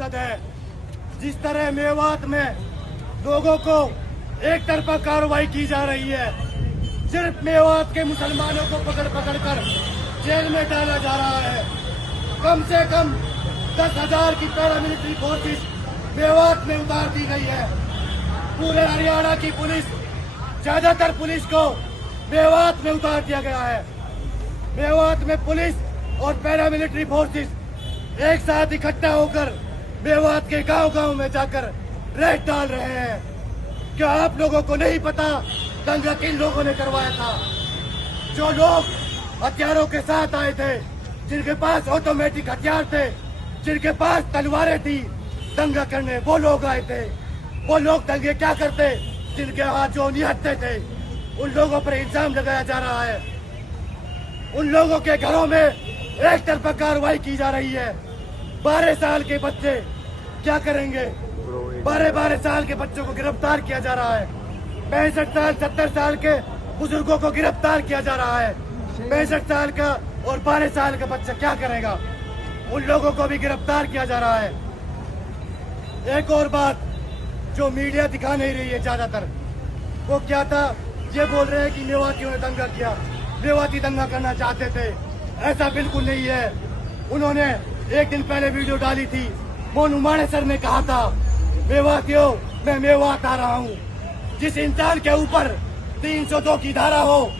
है। जिस तरह मेवात में लोगों को एक तरफा कार्रवाई की जा रही है, सिर्फ मेवात के मुसलमानों को पकड़ कर जेल में डाला जा रहा है। कम से कम 10,000 की पैरामिलिट्री फोर्सेस मेवात में उतार दी गई है। पूरे हरियाणा की पुलिस, ज्यादातर पुलिस को मेवात में उतार दिया गया है। मेवात में पुलिस और पैरामिलिट्री फोर्सेस एक साथ इकट्ठा होकर मेवात के गांव-गांव में जाकर रेड डाल रहे हैं। क्या आप लोगों को नहीं पता दंगा किन लोगों ने करवाया था? जो लोग हथियारों के साथ आए थे, जिनके पास ऑटोमेटिक हथियार थे, जिनके पास तलवारें थी दंगा करने, वो लोग आए थे। वो लोग दंगे क्या करते? जिनके हाथ जो निहत्थे थे, उन लोगों पर इल्जाम लगाया जा रहा है। उन लोगों के घरों में एक तरफा कार्रवाई की जा रही है। 12 साल के बच्चे क्या करेंगे? 12 साल के बच्चों को गिरफ्तार किया जा रहा है। 65 साल 70 साल के बुजुर्गों को गिरफ्तार किया जा रहा है। 65 साल का और 12 साल का बच्चा क्या करेगा? उन लोगों को भी गिरफ्तार किया जा रहा है। एक और बात जो मीडिया दिखा नहीं रही है ज्यादातर, वो क्या था? ये बोल रहे हैं कि मेवातियों ने दंगा किया, मेवाती दंगा करना चाहते थे। ऐसा बिल्कुल नहीं है। उन्होंने एक दिन पहले वीडियो डाली थी। मोनू मानेसर ने कहा था, मेवातियों मैं मेवात आ रहा हूँ। जिस इंसान के ऊपर 302 की धारा हो,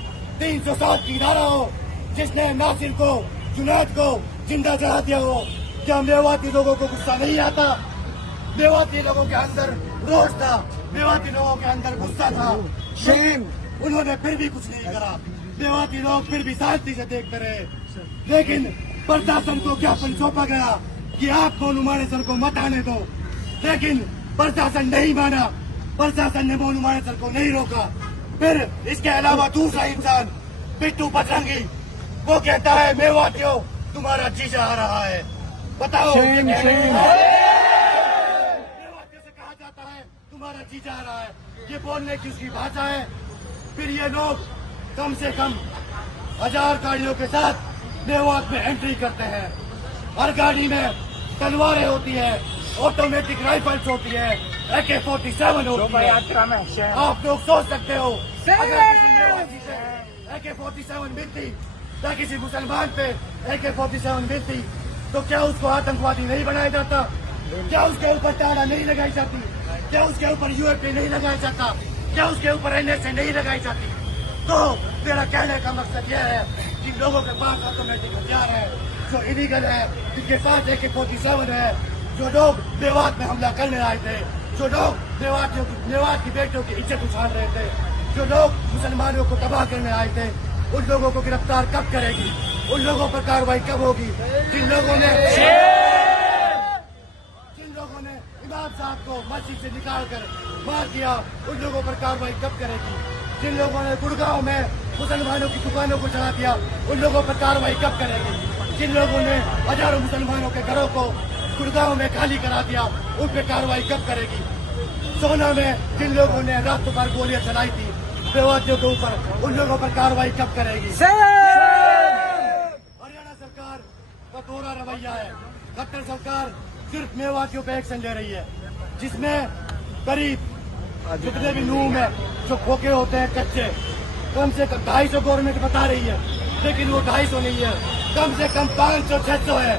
307 की धारा हो, जिसने नासिर को, जुनैद को जिंदा जला दिया हो, क्या मेवाती लोगों को गुस्सा नहीं आता? मेवाती लोगों के अंदर रोष था, मेवाती लोगों के अंदर गुस्सा था। उन्होंने फिर भी कुछ नहीं करा। मेवाती लोग फिर भी शांति से देखते रहे। लेकिन प्रशासन को ज्ञापन सौंपा गया कि आप मोनू मानेसर को मत आने दो, लेकिन प्रशासन नहीं माना। प्रशासन ने मोनू मानेसर को नहीं रोका। फिर इसके अलावा दूसरा इंसान बिट्टू बजरंगी, वो कहता है मेवातियों तुम्हारा जीजा आ रहा है। बताओ, तुम्हारा जीजा आ रहा है, ये बोलने की उसकी भाषा है। फिर ये लोग कम से कम 1000 गाड़ियों के साथ मेवात में एंट्री करते हैं। हर गाड़ी में तलवारें होती है, ऑटोमेटिक राइफल्स होती है, AK-47 होती है। आप लोग सोच सकते हो, अगर किसी मेवाती से AK-47 मिलती या किसी मुसलमान पे AK-47 मिलती तो क्या उसको आतंकवादी नहीं बनाया जाता? क्या उसके ऊपर टाड़ा नहीं लगाई जाती? क्या उसके ऊपर UAP नहीं लगाया जाता? क्या उसके ऊपर NSA नहीं लगाई जाती? तो मेरा कहने का मकसद यह है कि लोगों के पास ऑटोमेटिक हथियार है, जो इलीगल है, जिनके पास AK-47 है, जो लोग मेवात में हमला करने आए थे, जो लोग मेवात की बेटियों की इज्जत उछाल रहे थे, जो लोग मुसलमानों को तबाह करने आए थे, उन लोगों को गिरफ्तार कब करेगी? उन लोगों पर कार्रवाई कब होगी? जिन लोगों ने इमाम साहब को मस्जिद से निकालकर मार दिया, उन लोगों पर कार्रवाई कब करेगी? जिन लोगों ने गुड़गांव में मुसलमानों की दुकानों को जला दिया, उन लोगों पर कार्रवाई कब करेगी? जिन लोगों ने हजारों मुसलमानों के घरों को गुड़गांव में खाली करा दिया, उन पर कार्रवाई कब करेगी? सोना में जिन लोगों ने रातों भर गोलियां चलाई थी मेवातियों के ऊपर, उन लोगों पर कार्रवाई कब करेगी? हरियाणा सरकार का दोहरा रवैया है। खट्टर सरकार सिर्फ मेवातियों पे एक्शन ले रही है, जिसमें करीब जितने भी नूम है, जो खोखे होते हैं कच्चे, कम से कम 250 गवर्नमेंट बता रही है, लेकिन वो 250 नहीं है, कम से कम 500-600 है।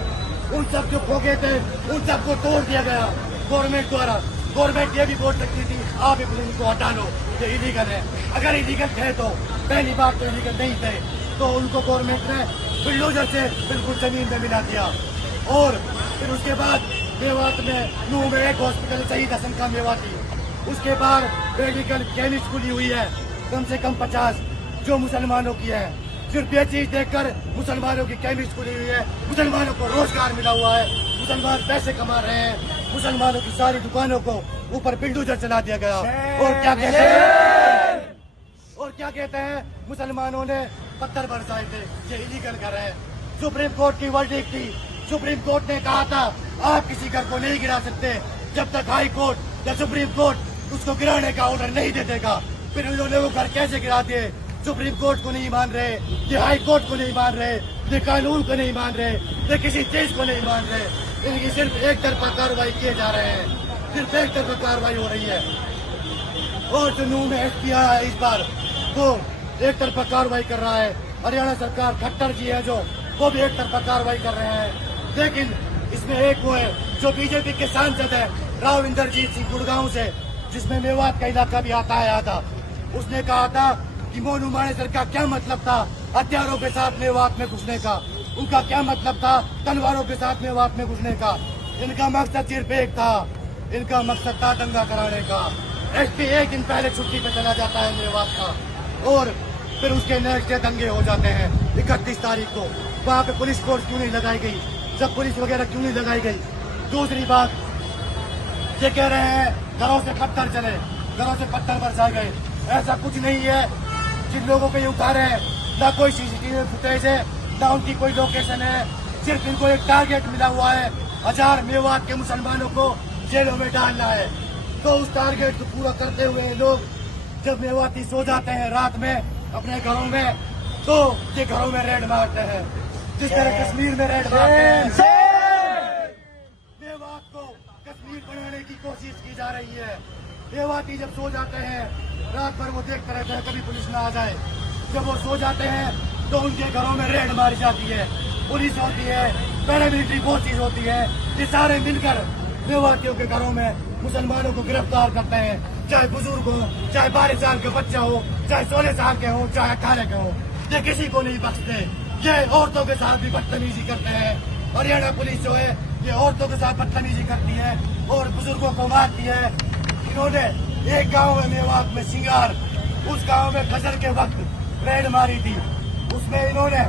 उन सब जो खोखे थे, उन सबको तोड़ दिया गया गवर्नमेंट द्वारा। गवर्नमेंट ये भी बोल सकती थी आप इनको हटा लो, ये इलीगल है। अगर इलीगल थे तो पहली बात तो इलीगल नहीं थे, तो उनको गवर्नमेंट ने बुलडोजर से बिल्कुल जमीन में मिला दिया। और फिर उसके बाद मेवात में नूह में एक हॉस्पिटल शहीद हसन खान मेवाती, उसके बाद मेडिकल केमिस्ट खुली हुई है कम से कम 50 जो मुसलमानों की है। सिर्फ ये चीज देखकर मुसलमानों की केमिस्ट खुली हुई है, मुसलमानों को रोजगार मिला हुआ है, मुसलमान पैसे कमा रहे हैं। मुसलमानों की सारी दुकानों को ऊपर बिल्डोजर चला दिया गया। और क्या कहते हैं मुसलमानों ने पत्थर बरसाए थे, ये इलीगल कर रहे हैं। सुप्रीम कोर्ट की वर्डिक्ट थी, सुप्रीम कोर्ट ने कहा था आप किसी घर को नहीं गिरा सकते जब तक हाई कोर्ट या सुप्रीम कोर्ट उसको गिराने का ऑर्डर नहीं दे देगा। फिर उन्होंने वो घर कैसे गिरा दिए? सुप्रीम कोर्ट को नहीं मान रहे, ये हाई कोर्ट को नहीं मान रहे, ये कानून को नहीं मान रहे, ये किसी चीज को नहीं मान रहे। इनकी सिर्फ एक तरफा कार्रवाई किए जा रहे हैं, सिर्फ एक तरफा कार्रवाई हो रही है। और जो नून में एसपीआई है इस बार वो एक तरफा कार्रवाई कर रहा है। हरियाणा सरकार खट्टर जी है जो वो भी एक तरफा कार्रवाई कर रहे हैं। लेकिन इसमें एक वो है जो बीजेपी के सांसद है राव इंद्रजीत सिंह गुड़गांव से, जिसमें मेवात का इलाका भी आता है आधा, उसने कहा था कि मोनू मानेसर का क्या मतलब था हथियारों के साथ मेवात में घुसने का, उनका क्या मतलब था तलवारों के साथ मेवात में घुसने का। इनका मकसद सिर्फ एक था, इनका मकसद था दंगा कराने का। एसपी एक दिन पहले छुट्टी पे चला जाता है मेवात का और फिर उसके नेक्स्ट डे दंगे हो जाते हैं 31 तारीख को। वहाँ पे पुलिस फोर्स क्यों नहीं लगाई गई, जब पुलिस वगैरह क्यों नहीं लगाई गई। दूसरी बात ये कह रहे हैं घरों से पत्थर चले, घरों से पत्थर बरसाए गए, ऐसा कुछ नहीं है। जिन लोगों पे ये उतारे हैं ना कोई सीसीटीवी फुटेज है ना उनकी कोई लोकेशन है, सिर्फ इनको एक टारगेट मिला हुआ है 1000 मेवात के मुसलमानों को जेलों में डालना है। तो उस टारगेट को पूरा करते हुए लोग जब मेवाती सो जाते हैं रात में अपने घरों में तो ये घरों में रेड मारते हैं, जिस तरह कश्मीर में रेड मारते हैं। मेवात को कश्मीर बनाने की कोशिश की जा रही है। मेवाती जब सो जाते हैं रात भर वो देखते रहते हैं कभी पुलिस ना आ जाए। जब वो सो जाते हैं तो उनके घरों में रेड मारी जाती है, पुलिस होती है, पैरामिलिट्री फोर्सेज होती है, ये सारे मिलकर मेवातियों के घरों में मुसलमानों को गिरफ्तार करते हैं, चाहे बुजुर्ग हो, चाहे 12 साल के बच्चा हो, चाहे 16 साल के हो, चाहे 18 के हो, ये किसी को नहीं बख्शते। ये औरतों के साथ भी बदतमीजी करते हैं। हरियाणा पुलिस जो है ये औरतों के साथ बदतमीजी करती है और बुजुर्गों को मारती है। इन्होंने एक गांव में मेवात में सिंगार, उस गांव में फजर के वक्त रेड मारी थी। उसमें इन्होंने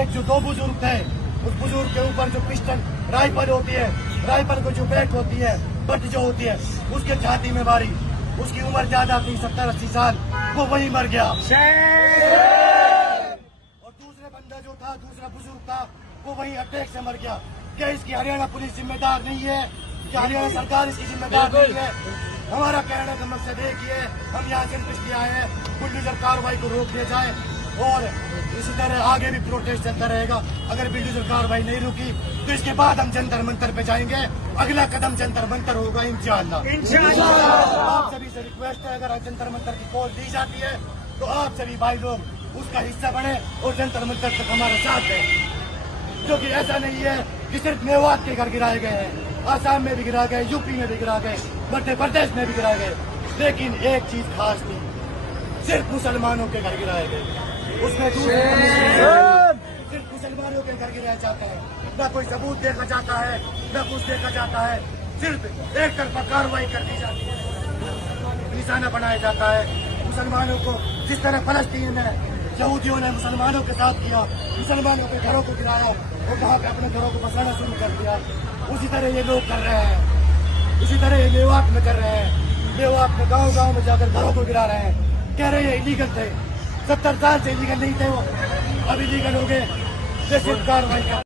एक जो 2 बुजुर्ग थे उस बुजुर्ग के ऊपर जो पिस्टल राइफल होती है, राइफल को जो बैट होती है, बट जो होती है उसके छाती में मारी। उसकी उम्र ज्यादा थी 70-80 साल, वो वही मर गया। और दूसरा बंदा जो था, दूसरा बुजुर्ग था, वो वही अटैक से मर गया। क्या इसकी हरियाणा पुलिस जिम्मेदार नहीं है? क्या हरियाणा सरकार इसकी जिम्मेदार नहीं है? हमारा कहने का मकसद एक ही है, हम यहाँ सिर्फ इसलिए आए हैं बुलडोजर कार्रवाई को रोक दिया जाए और इसी तरह आगे भी प्रोटेस्ट चलता रहेगा। अगर बुलडोजर कार्रवाई नहीं रुकी तो इसके बाद हम जंतर मंतर पे जाएंगे। अगला कदम जंतर मंतर होगा इंशाअल्लाह। आप सभी से रिक्वेस्ट है, अगर जंतर मंतर की कॉल दी जाती है तो आप सभी भाई लोग उसका हिस्सा बने और जंतर मंतर तक हमारा साथ दें। क्योंकि ऐसा नहीं है कि सिर्फ मेवात के घर गिराए गए हैं, आसाम में भी गिरा गए, यूपी में भी गिरा गए, मध्य प्रदेश में भी गिराए गए, लेकिन एक चीज खास थी, सिर्फ मुसलमानों के घर गिराए गए। उसमें सिर्फ मुसलमानों के घर गिराया जाता है, न कोई सबूत देखा जाता है, न कुछ देखा जाता है, सिर्फ एक तरफा कार्रवाई कर दी जाती है, निशाना बनाया जाता है मुसलमानों को। जिस तरह फलस्तीन में यहूदियों ने मुसलमानों के साथ किया, मुसलमानों के घरों को गिराया और वहाँ पे अपने घरों को बसाना शुरू कर दिया, उसी तरह ये लोग कर रहे हैं। इसी तरह ये मेवात में कर रहे हैं। मेवात में गांव-गांव में जाकर घरों को गिरा रहे हैं, कह रहे हैं इलीगल थे, 70 साल से इलीगल नहीं थे वो, अब इलीगल हो गए। कार्रवाई